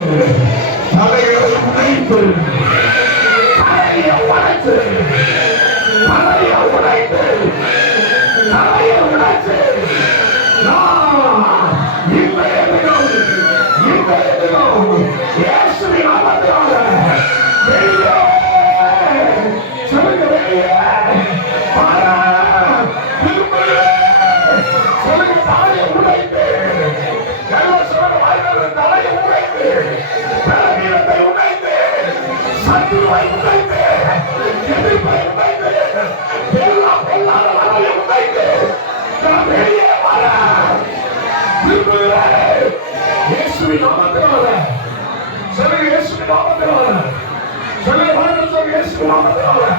தலைகளை உடைத்து தலையை உடைத்து தலையை உடைத்து தலையை உடைத்து நான் இன்றைய தினம் இன்றைய தினம் இயேசுவின் நாமத்தினால வெளியே சொல்லுங்க வெளியே வர திரும்ப சொல்லுங்க தலையை உடைத்து சத்துருவை உடைத்து எதிர்ப்பை உடைத்து எல்லா பொல்லாத வரவை உடைத்து நான் வெளியே வர விரும்புகிறேன் இயேசுவின் நாமத்தினால சொல்லுங்க இயேசுவின் நாமத்தினால சொல்லுங்க சொல்லுங்க இயேசுவின் நாமத்தினால இப்பொழுது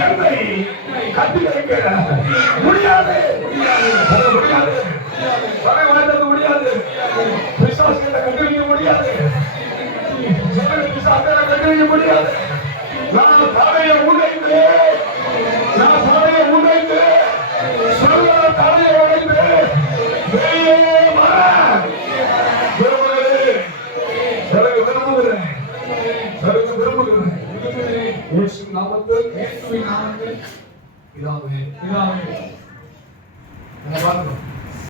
என்னை கட்டி வைக்கிற முடியாது. சொல்ல முடியாது. சொல்ல வாழ்ந்தது முடியாது. பிசாசுகளை கட்டி முடியாது சொல்லுங்க முடியாது. நான் இயேசுவின் நாமத்தில் இயேசுவின் நாமத்தில் இதாவே இதாவே பார்க்கணும்